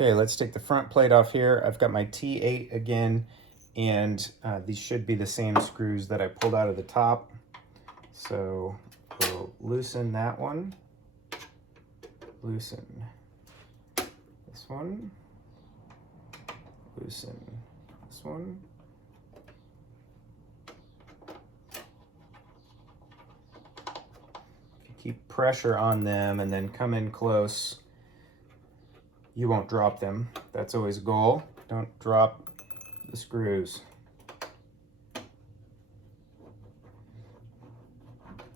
Okay, let's take the front plate off here. I've got my T8 again, and these should be the same screws that I pulled out of the top. So we'll loosen that one, loosen this one, loosen this one. If you keep pressure on them and then come in close, you won't drop them. That's always a goal. Don't drop the screws.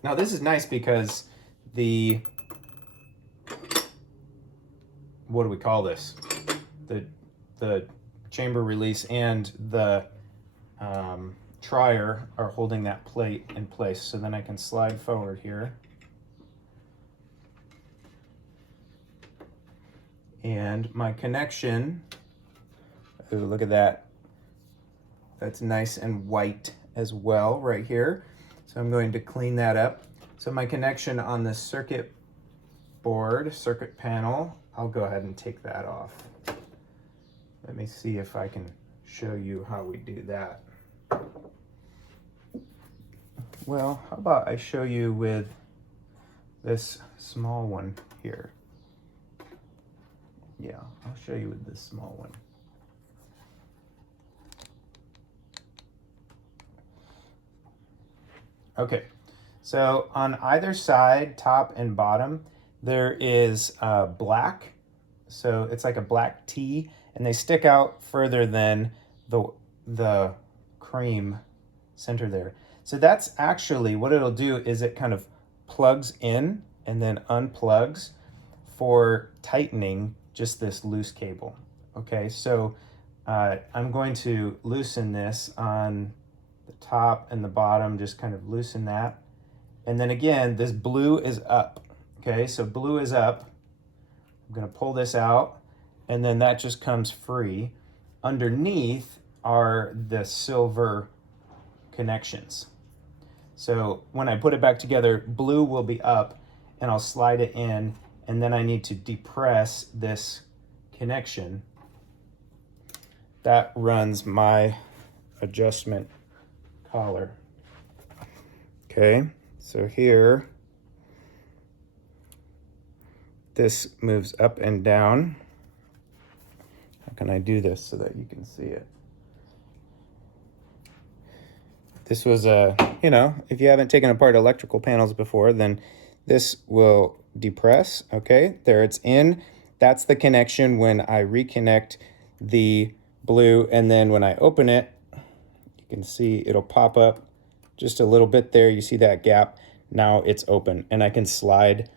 Now this is nice because the, what do we call this? The chamber release and the trier are holding that plate in place. So then I can slide forward here. And my connection, ooh, look at that. That's nice and white as well right here. So I'm going to clean that up. So my connection on the circuit board, circuit panel, I'll go ahead and take that off. Let me see if I can show you how we do that. Well, how about I show you with this small one here. Yeah, I'll show you with this small one. Okay, so on either side, top and bottom, there is black. So it's like a black T, and they stick out further than the cream center there. So that's actually what it'll do is it kind of plugs in and then unplugs for tightening just this loose cable. Okay, so I'm going to loosen this on the top and the bottom, just kind of loosen that. And then again, this blue is up. Okay, so blue is up. I'm gonna pull this out, and then that just comes free. Underneath are the silver connections. So when I put it back together, blue will be up, and I'll slide it in, and then I need to depress this connection. That runs my adjustment collar. Okay, so here, this moves up and down. How can I do this so that you can see it? This was a, you know, if you haven't taken apart electrical panels before, then this will depress. Okay, there it's in. That's the connection when I reconnect the blue, and then when I open it, you can see it'll pop up just a little bit there. You see that gap? Now it's open, and I can slide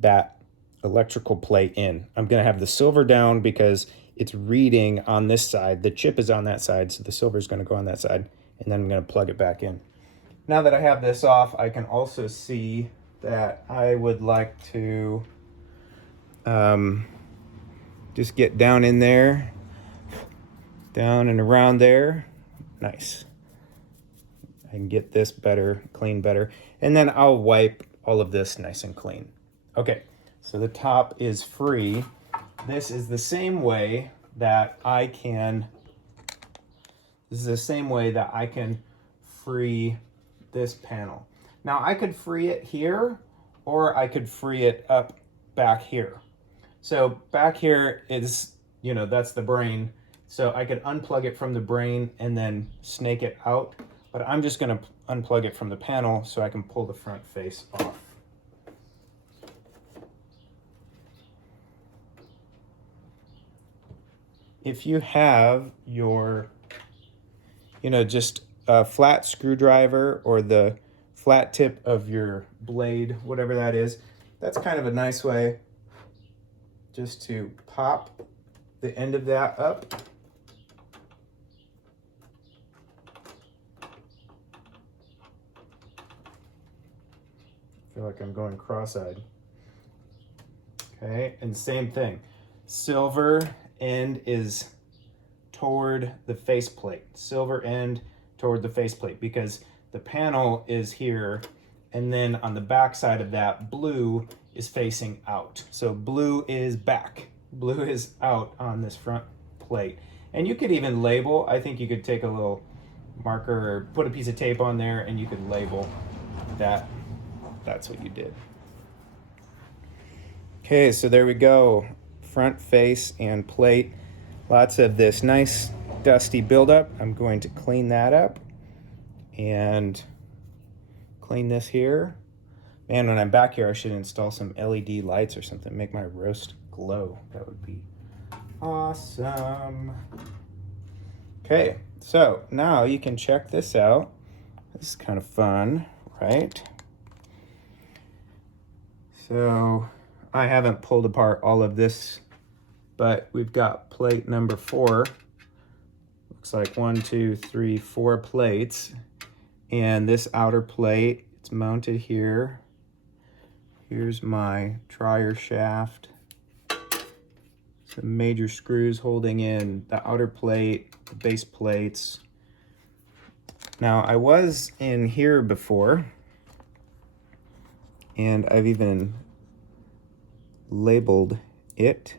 that electrical plate in. I'm gonna have the silver down because it's reading on this side. The chip is on that side, so the silver is gonna go on that side, and then I'm gonna plug it back in. Now that I have this off, I can also see that I would like to just get down in there, down and around there. Nice. I can get this better, clean better, and then I'll wipe all of this nice and clean. Okay, so the top is free. This is the same way that I can, free this panel. Now I could free it here, or I could free it up back here. So back here is, you know, that's the brain. So I could unplug it from the brain and then snake it out, but I'm just gonna unplug it from the panel so I can pull the front face off. If you have your, you know, just a flat screwdriver or the flat tip of your blade, whatever that is, that's kind of a nice way just to pop the end of that up. I feel like I'm going cross-eyed. Okay, and same thing. Silver end is toward the faceplate. Silver end toward the faceplate, because the panel is here, and then on the back side of that, blue is facing out. So blue is back. Blue is out on this front plate. And you could even label. I think you could take a little marker or put a piece of tape on there and you could label that. That's what you did. Okay, so there we go. Front face and plate. Lots of this nice dusty buildup. I'm going to clean that up and clean this here. Man, when I'm back here, I should install some LED lights or something, make my roast glow. That would be awesome. Okay, so now you can check this out. This is kind of fun, right? So I haven't pulled apart all of this, but we've got plate number 4. Looks like 1, 2, 3, 4 plates. And this outer plate, it's mounted here. Here's my dryer shaft. Some major screws holding in the outer plate, the base plates. Now, I was in here before, and I've even labeled it.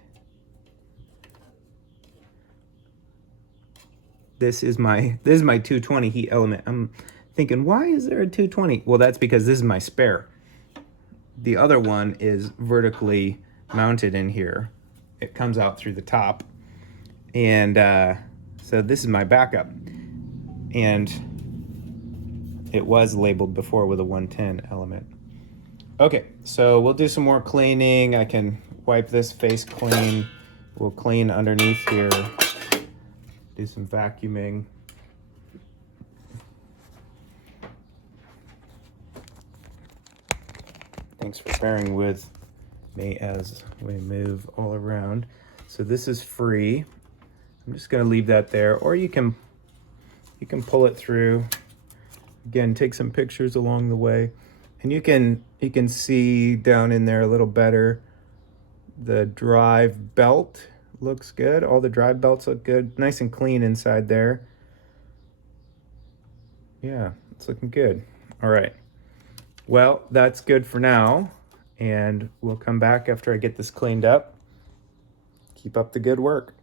This is my 220 heat element. I'm thinking, why is there a 220? Well, that's because this is my spare. The other one is vertically mounted in here. It comes out through the top. And so this is my backup. And it was labeled before with a 110 element. Okay, so we'll do some more cleaning. I can wipe this face clean. We'll clean underneath here. Do some vacuuming. Thanks for bearing with me as we move all around. So this is free. I'm just gonna leave that there, or you can pull it through. Again, take some pictures along the way. And you can see down in there a little better. The drive belt looks good. All the drive belts look good. Nice and clean inside there. Yeah, it's looking good. All right. Well, that's good for now. And we'll come back after I get this cleaned up. Keep up the good work.